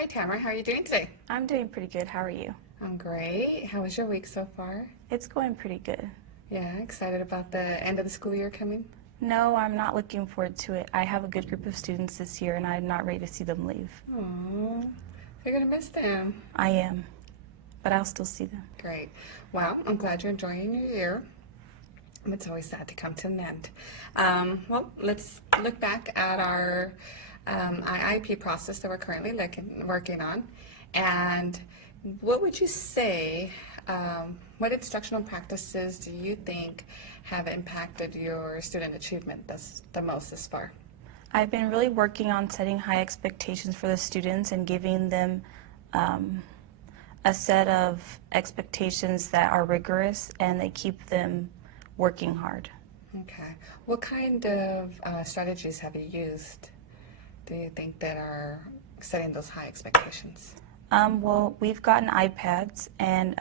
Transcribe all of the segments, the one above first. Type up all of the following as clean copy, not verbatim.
Hi Tamara, how are you doing today? I'm doing pretty good. How are you? I'm great. How was your week so far? It's going pretty good. Yeah, excited about the end of the school year coming? No, I'm not looking forward to it. I have a good group of students this year, and I'm not ready to see them leave. Aww, you're gonna miss them. I am, but I'll still see them. Great. Well, I'm glad you're enjoying your year. It's always sad to come to an end. Well, let's look back at our IIP process that we're currently working on. And what would you say, what instructional practices do you think have impacted your student achievement the most this far? I've been really working on setting high expectations for the students and giving them a set of expectations that are rigorous and they keep them working hard. Okay. What kind of strategies have you used, do you think, that are setting those high expectations? Well, we've gotten iPads, and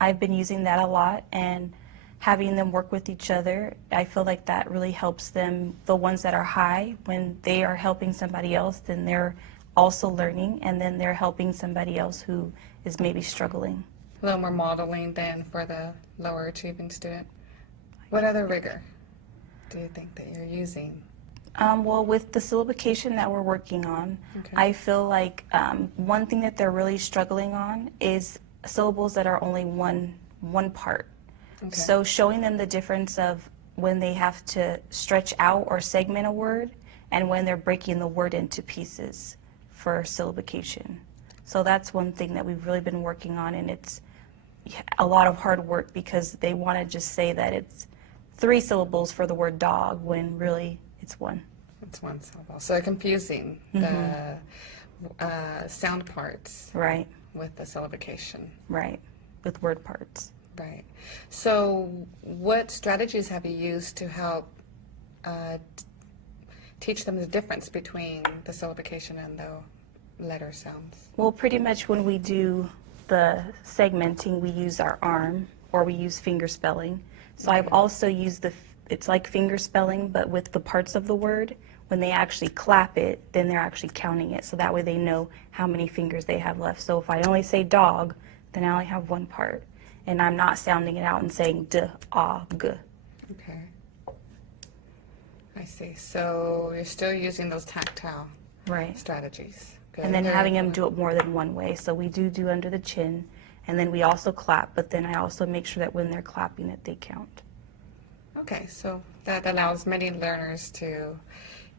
I've been using that a lot, and having them work with each other, I feel like that really helps them. The ones that are high, when they are helping somebody else, then they're also learning, and then they're helping somebody else who is maybe struggling. A little more modeling than for the lower achieving student. What other rigor do you think that you're using? Well, with the syllabication that we're working on, Okay. I feel like one thing that they're really struggling on is syllables that are only one part. Okay. So showing them the difference of when they have to stretch out or segment a word and when they're breaking the word into pieces for syllabication. So that's one thing that we've really been working on, and it's a lot of hard work because they want to just say that it's 3 syllables for the word dog when really it's 1. It's one syllable. So they're confusing the sound parts Right, with the syllabication. right, with word parts. Right. So what strategies have you used to help teach them the difference between the syllabication and the letter sounds? Well, pretty much when we do the segmenting, we use our arm or we use finger spelling. So I've also used it's like finger spelling, but with the parts of the word. When they actually clap it, then they're actually counting it. So that way they know how many fingers they have left. So if I only say dog, then I only have 1 part. And I'm not sounding it out and saying d, ah, g. Okay. I see. So you're still using those tactile Right. strategies. Good. And then Very having them good. do it more than one way. So we do under the chin, and then we also clap, but then I also make sure that when they're clapping it, they count. Okay, so that allows many learners to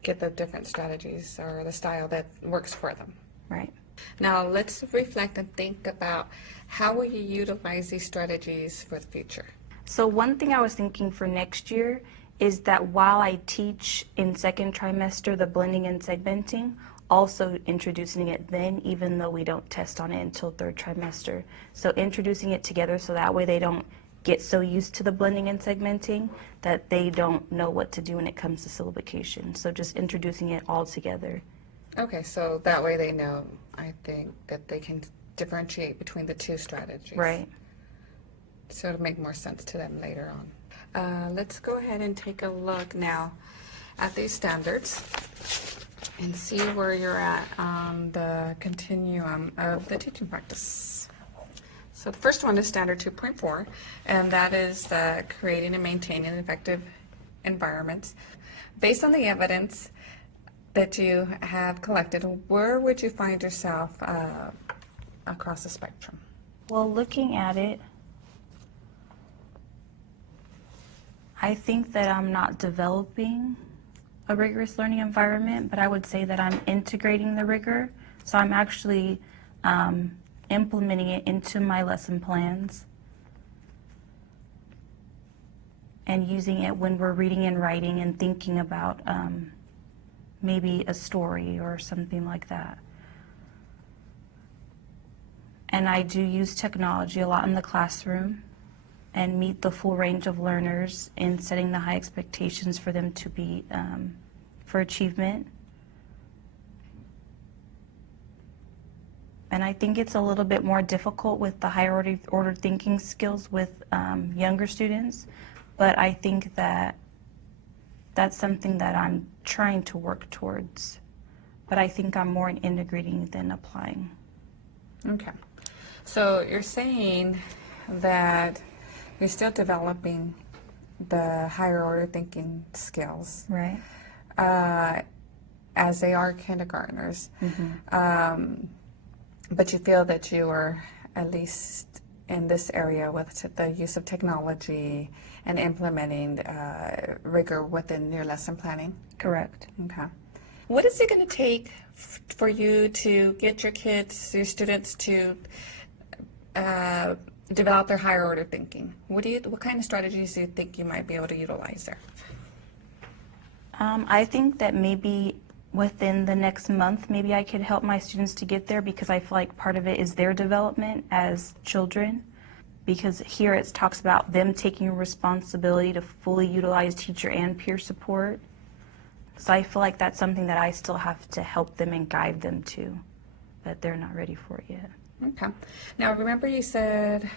get the different strategies or the style that works for them. Right. Now let's reflect and think about how will you utilize these strategies for the future? So one thing I was thinking for next year is that while I teach in 2nd trimester the blending and segmenting, also introducing it then, even though we don't test on it until 3rd trimester. So introducing it together so that way they don't get so used to the blending and segmenting that they don't know what to do when it comes to syllabication. So just introducing it all together. Okay, so that way they know, I think, that they can differentiate between the 2 strategies. Right. So it'll make more sense to them later on. Let's go ahead and take a look now at these standards and see where you're at on the continuum of the teaching practice. So the first one is standard 2.4, and that is creating and maintaining effective environments. Based on the evidence that you have collected, where would you find yourself across the spectrum? Well, looking at it, I think that I'm not developing a rigorous learning environment, but I would say that I'm integrating the rigor. So I'm actually implementing it into my lesson plans and using it when we're reading and writing and thinking about maybe a story or something like that. And I do use technology a lot in the classroom and meet the full range of learners in setting the high expectations for them to be for achievement. And I think it's a little bit more difficult with the higher order thinking skills with younger students, but I think that that's something that I'm trying to work towards but I think I'm more in integrating than applying. Okay. So you're saying that you're still developing the higher order thinking skills Right. as they are kindergartners. But you feel that you are, at least in this area, with the use of technology and implementing rigor within your lesson planning? Correct. Okay. What is it going to take for you to get your kids, your students, to develop their higher order thinking? What kind of strategies do you think you might be able to utilize there? I think that maybe within the next month, maybe I could help my students to get there, because I feel like part of it is their development as children. Because here it talks about them taking responsibility to fully utilize teacher and peer support. So I feel like that's something that I still have to help them and guide them to, but they're not ready for it yet. Okay. Now, remember you said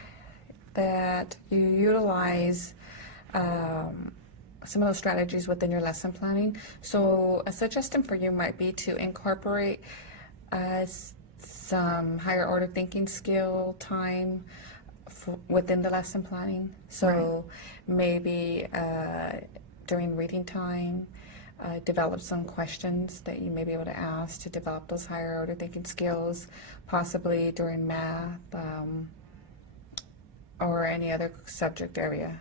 that you utilize some of those strategies within your lesson planning. So a suggestion for you might be to incorporate some higher order thinking skill time within the lesson planning. So maybe during reading time, develop some questions that you may be able to ask to develop those higher order thinking skills, possibly during math or any other subject area.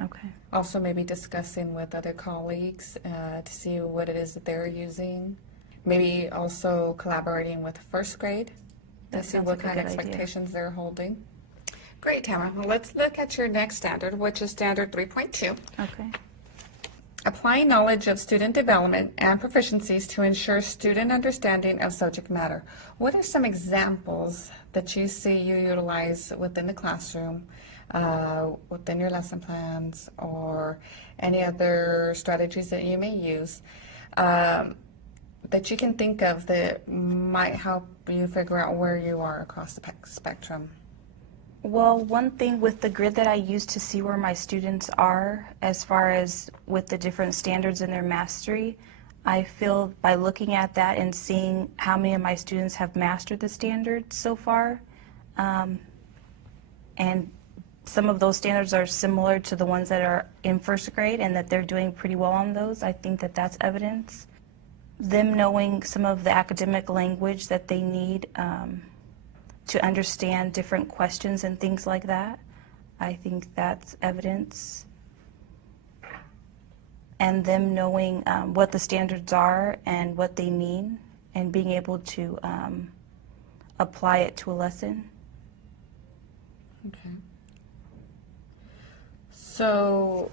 Okay. Also maybe discussing with other colleagues to see what it is that they're using. Maybe also collaborating with first grade to see what kind of expectations they're holding. Great, Tamara. Well, let's look at your next standard, which is standard 3.2. Okay. Applying knowledge of student development and proficiencies to ensure student understanding of subject matter. What are some examples that you see you utilize within the classroom, within your lesson plans, or any other strategies that you may use that you can think of that might help you figure out where you are across the spectrum? Well, one thing with the grid that I use to see where my students are as far as with the different standards in their mastery, I feel by looking at that and seeing how many of my students have mastered the standards so far, and some of those standards are similar to the ones that are in first grade and that they're doing pretty well on those, I think that that's evidence. Them knowing some of the academic language that they need to understand different questions and things like that, I think that's evidence. And them knowing what the standards are and what they mean and being able to apply it to a lesson. Okay. So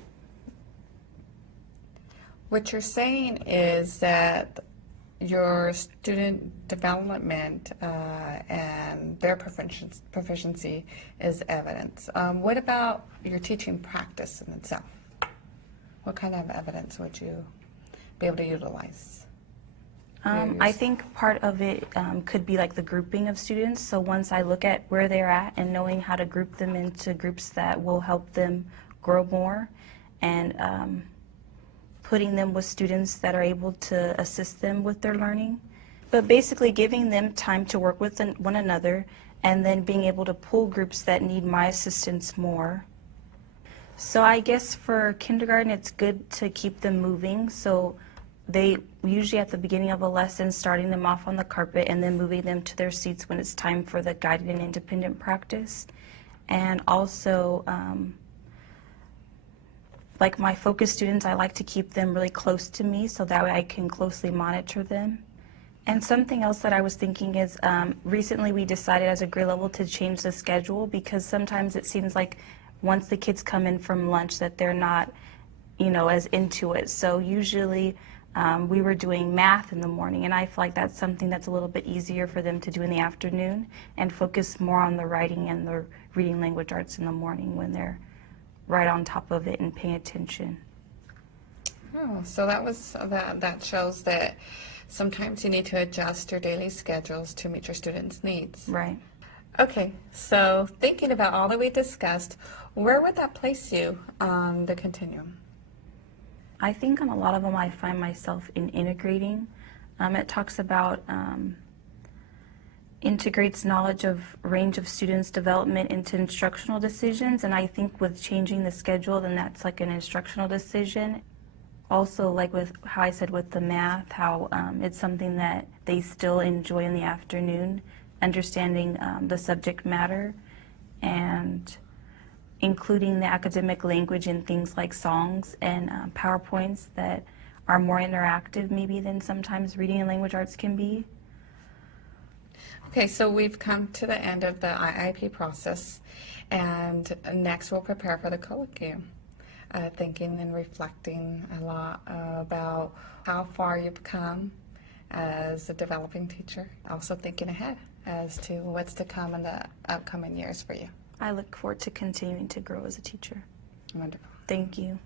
what you're saying is that your student development and their proficiency is evidence. What about your teaching practice in itself? What kind of evidence would you be able to utilize? I think part of it could be like the grouping of students. So once I look at where they're at and knowing how to group them into groups that will help them grow more, and putting them with students that are able to assist them with their learning. But basically giving them time to work with one another, and then being able to pull groups that need my assistance more. So I guess for kindergarten, it's good to keep them moving. So they usually at the beginning of a lesson, starting them off on the carpet and then moving them to their seats when it's time for the guided and independent practice. And also, like my focus students, I like to keep them really close to me so that way I can closely monitor them. And something else that I was thinking is recently we decided as a grade level to change the schedule, because sometimes it seems like once the kids come in from lunch that they're not, as into it. So usually we were doing math in the morning, and I feel like that's something that's a little bit easier for them to do in the afternoon and focus more on the writing and the reading language arts in the morning when they're right on top of it and paying attention. Oh, so that shows that sometimes you need to adjust your daily schedules to meet your students' needs. Right. Okay, so thinking about all that we discussed, where would that place you on the continuum? I think on a lot of them I find myself in integrating. It talks about integrates knowledge of range of students' development into instructional decisions, and I think with changing the schedule, then that's like an instructional decision. Also, like with how I said with the math, how it's something that they still enjoy in the afternoon, understanding the subject matter, and including the academic language in things like songs and PowerPoints that are more interactive maybe than sometimes reading and language arts can be. Okay, so we've come to the end of the IIP process, and next we'll prepare for the colloquium, thinking and reflecting a lot about how far you've come as a developing teacher, also thinking ahead as to what's to come in the upcoming years for you. I look forward to continuing to grow as a teacher. Wonderful. Thank you.